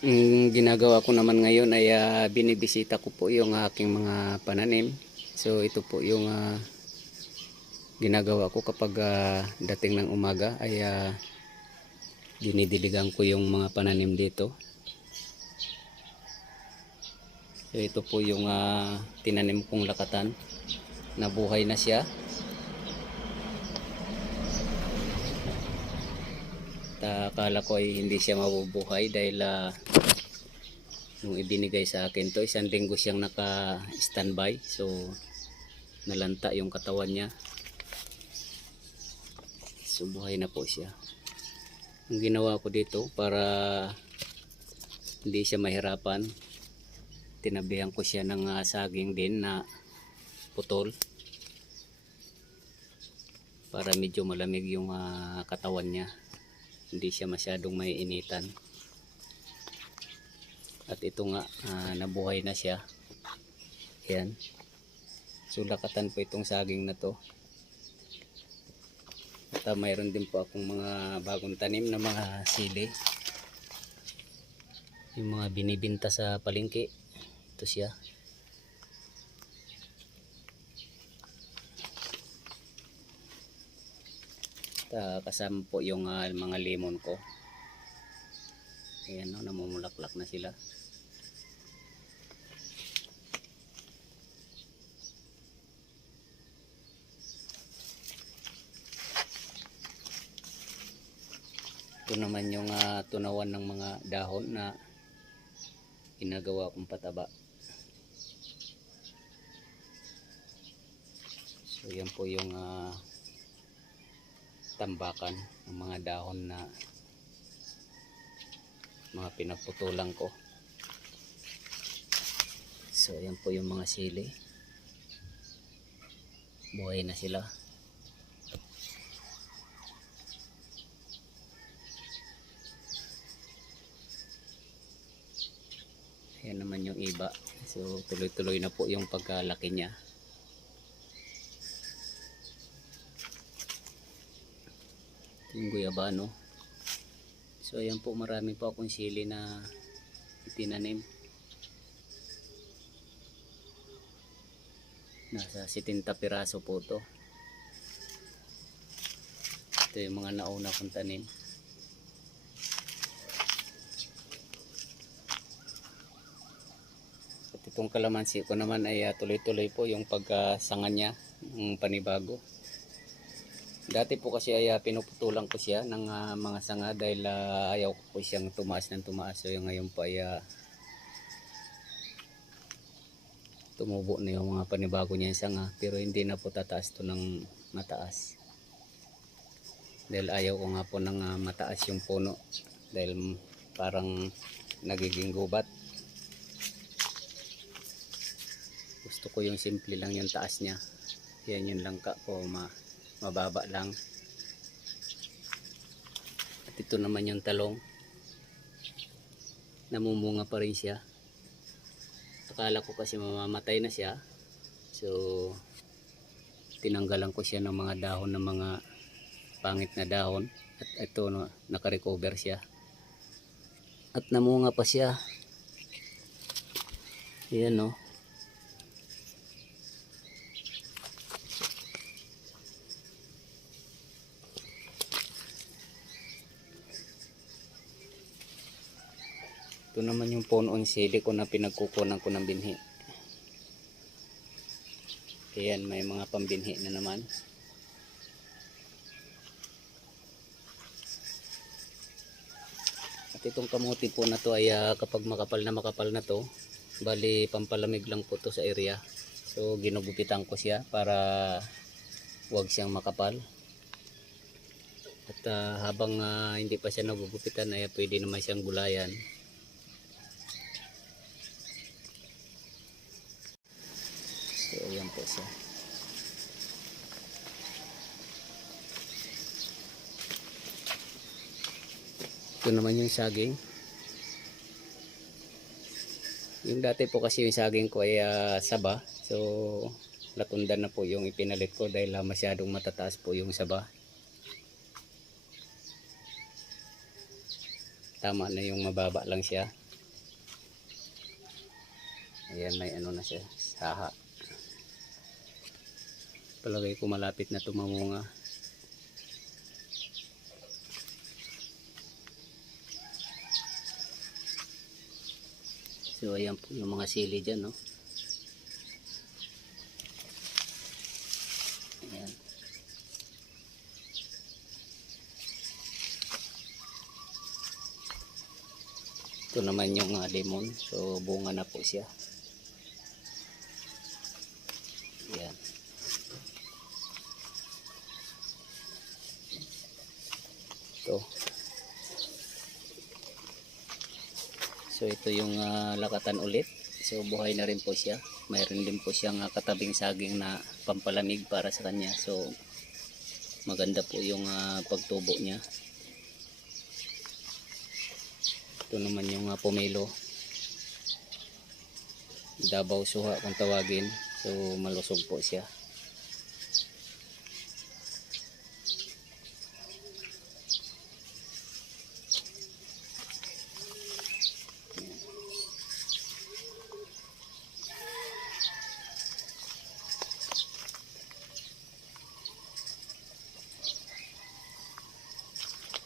Ang ginagawa ko naman ngayon ay binibisita ko po yung aking mga pananim. So ito po yung ginagawa ko kapag dating ng umaga ay dinidiligan ko yung mga pananim dito. So ito po yung tinanim kong lakatan. Nabuhay na siya. Akala ko ay hindi siya mabubuhay dahil nung ibinigay sa akin to, 1 linggo siyang naka-standby. So nalanta yung katawan niya. So buhay na po siya. Ang ginawa ko dito para hindi siya mahirapan, tinabihan ko siya ng saging din na putol para medyo malamig yung katawan niya, hindi siya masyadong maiinitan. At ito nga, nabuhay na siya. Ayan. So lakatan po itong saging na to. At mayroon din po akong mga bagong tanim na mga sili, yung mga binibinta sa palengke. Ito siya. Kasama po yung mga lemon ko. Ayan, namumulaklak na sila. Ito naman yung tunawan ng mga dahon na ginagawa kong pataba. So yan po yung tambakan ng mga dahon na mga pinaputulan ko. So yan po yung mga sili. Buhay na sila. Ayan naman yung iba. So tuloy-tuloy na po yung pagkalaki niya. Yung guyabano. So ayan po, marami po akong sili na itinanim. Nasa 70 piraso po to. Ito yung mga nauna kong tanim. At itong kalamansi ko naman ay tuloy-tuloy po yung pagkasanga niya ng panibago. Dati po kasi ay pinuputulan ko siya ng mga sanga dahil ayaw ko po siyang tumaas ng tumaas. So yung ngayon po ay tumubo na yung mga panibago niya yung sanga, pero hindi na po tataas to ng mataas. Dahil ayaw ko nga po ng mataas yung puno dahil parang nagiging gubat. Gusto ko yung simple lang yung taas niya. Yan yung langka ko, mababa lang. At ito naman yung talong, namumunga pa rin siya. Akala ko kasi mamamatay na siya, so tinanggalan ko siya ng mga dahon, ng mga pangit na dahon, at ito nakarecover siya at namunga pa siya. Ayan, no. Ito naman yung puno ng sili ko na pinagkukunan ko ng binhi. Ayan, may mga pambinhi na naman. At itong kamuti po na to ay kapag makapal na to, bali pampalamig lang po to sa area. So ginugupitan ko siya para wag siyang makapal. At habang hindi pa siya nagugupitan ay pwede naman siyang gulayan. So ayan po siya. Ito naman yung saging. Yung dati po kasi yung saging ko ay saba. So latundan na po yung ipinalit ko dahil masyadong matataas po yung saba. Tama na yung mababa lang siya. Ayan, may ano na siya, saha. Palagay ko malapit na tumamunga. So ayan po yung mga sili dyan, no? Ayan. Ito naman yung lemon. So bunga na po siya. Ayan. Ito. So ito yung lakatan ulit. So buhay na rin po siya. Mayroon din po siyang katabing saging na pampalamig para sa kanya. So maganda po yung pagtubo niya. Ito naman yung pomelo. Dabaw suha kung tawagin. So malusog po siya.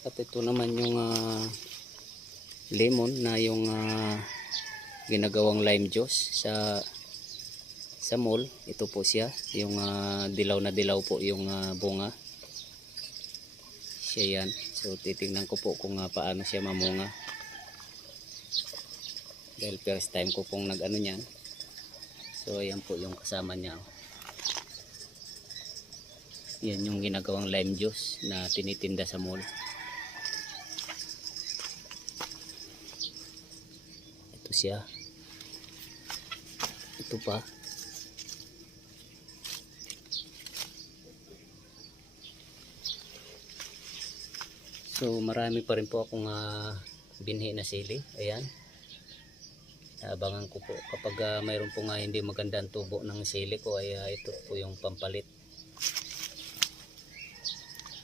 At ito naman yung lemon na yung ginagawang lime juice sa mall. Ito po siya, yung dilaw na dilaw po yung bunga. Siya yan. So titingnan ko po kung paano siya mamunga. Dahil first time ko pong nag-ano niyan. So ayan po yung kasama niya. Yan yung ginagawang lime juice na tinitinda sa mall. Ito siya. Ito pa. So marami pa rin po akong binhi na sili. Ayan. Abangan ko po kapag mayroon po nga hindi magandang tubo ng sili ko ay ito po yung pampalit.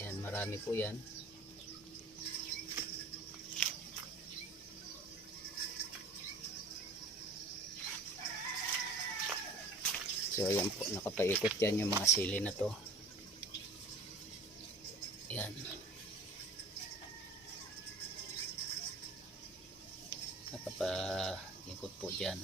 Ayan, marami po yan. So ayan po, nakapaikot yan yung mga sili na to. Ayan. Nakapaikot po dyan.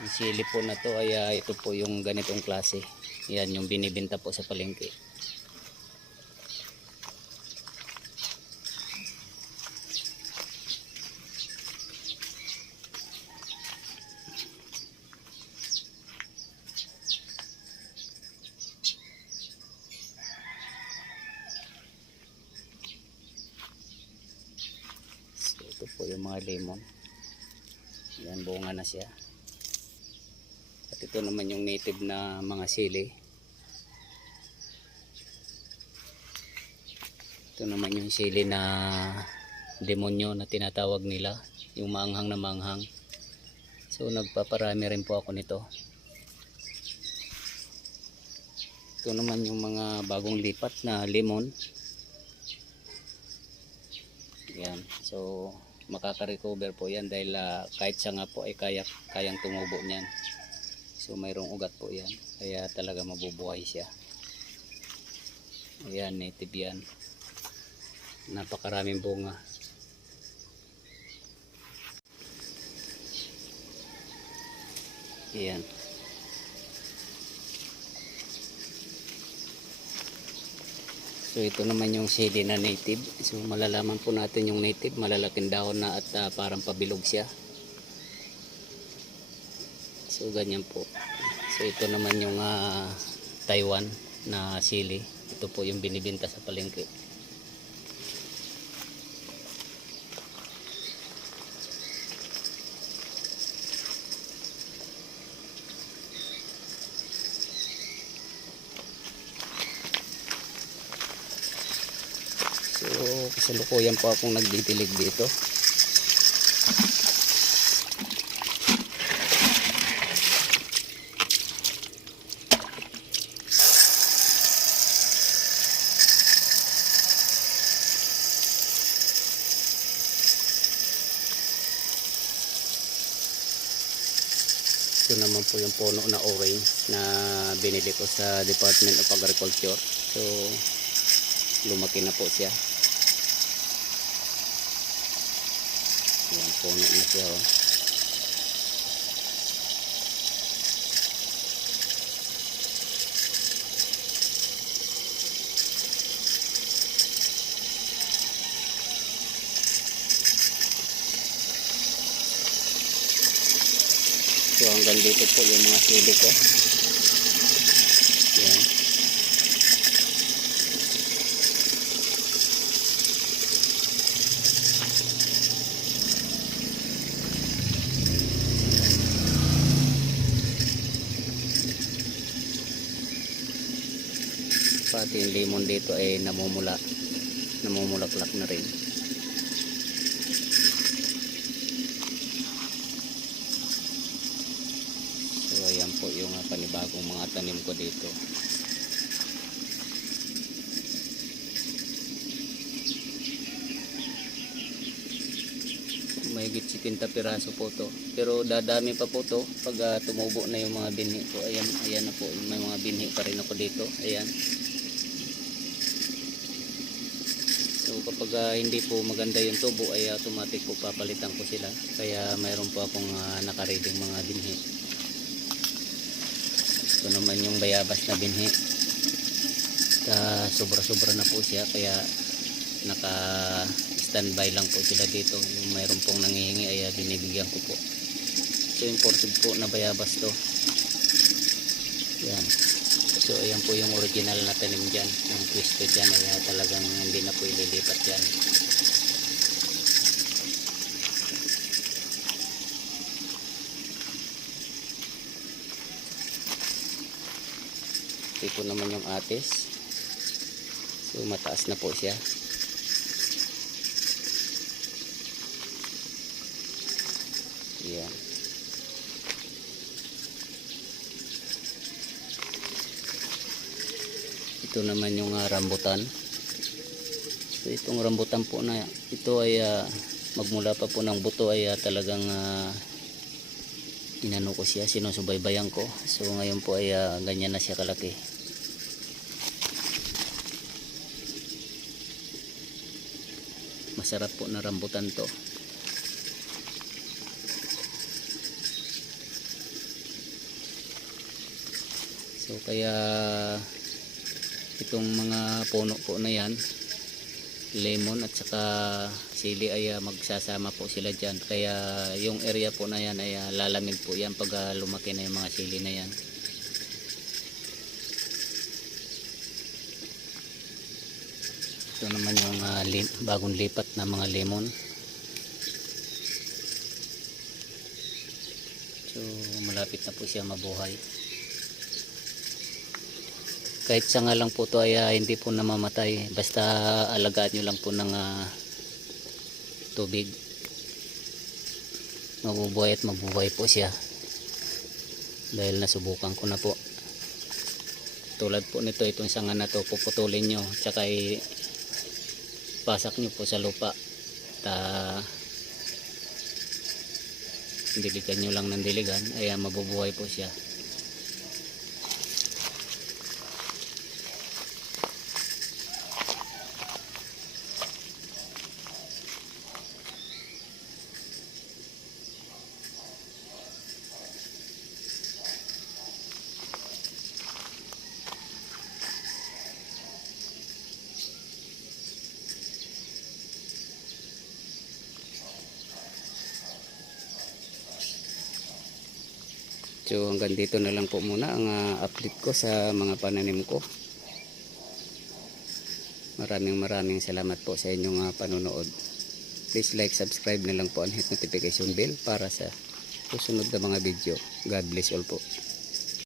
Yung sili po na to ay ito po yung ganitong klase. Ayan yung binibenta po sa palengke. Ito po yung mga lemon. Yan, bunga na siya. At ito naman yung native na mga sili. Ito naman yung sili na demonyo na tinatawag nila. Yung maanghang na maanghang. So nagpaparami rin po ako nito. Ito naman yung mga bagong lipat na lemon. Yan. So makaka-recover po yan dahil kahit siya nga po ay kayang tumubo niyan. So mayroong ugat po yan, kaya talaga mabubuhay siya. Ayan, native yan. Napakaraming bunga. Ayan. So ito naman yung sili na native. So malalaman po natin yung native, malalaking dahon na at parang pabilog siya. So ganyan po. So ito naman yung Taiwan na sili. Ito po yung binibenta sa palengke. So kasalukuyan po akong nagditilig dito. Ito naman po yung puno na orange na binili ko sa Department of Agriculture. So lumaki na po siya. Ayan, puno na siya oh. So hanggang dito po yung mga sili ko. Ayan. Pati yung lemon dito ay namumulaklak na rin. So ayan po yung panibagong mga tanim ko dito. Mahigit 70 piraso po to, pero dadami pa po to pag tumubo na yung mga binhi ko. Ayan, ayan na po, may mga binhi pa rin ako dito. Ayan. So kapag hindi po maganda yung tubo ay automatic po papalitan ko sila, kaya mayroon po akong nakareading mga binhi. Ito naman yung bayabas na binhi, sobra-sobra na po siya, kaya naka standby lang po sila dito. Yung mayroon pong nangihingi ay binibigyan ko po. So imported po na bayabas to. Yan. So ayan po yung original na tanim dyan. Yung pwesto dyan ay talagang hindi na po ililipat dyan. Ito naman yung atis. So mataas na po siya. Yan. Ito naman yung rambutan. So itong rambutan po na ito ay magmula pa po ng buto ay talagang inano ko siya, sinusubaybayan ko. So ngayon po ay ganyan na siya kalaki. Masarap po na rambutan to. So kaya itong mga puno po na yan, lemon at saka sili ay magsasama po sila dyan. Kaya yung area po na yan ay lalamig po yan pag lumaki na yung mga sili na yan. Ito naman yung bagong lipat na mga lemon. So malapit na po siya mabuhay. Kahit sanga lang po ito ay hindi po namamatay, basta alagaan nyo lang po ng tubig, mabubuhay at mabubuhay po siya, dahil nasubukan ko na po. Tulad po nito, itong sanga na to puputulin nyo tsaka pasak nyo po sa lupa, diligan nyo lang ng diligan ay mabubuhay po siya. So hanggang dito na lang po muna ang update ko sa mga pananim ko. Maraming salamat po sa inyong panonood. Please like, subscribe na lang po and hit notification bell para sa susunod na mga video. God bless all po.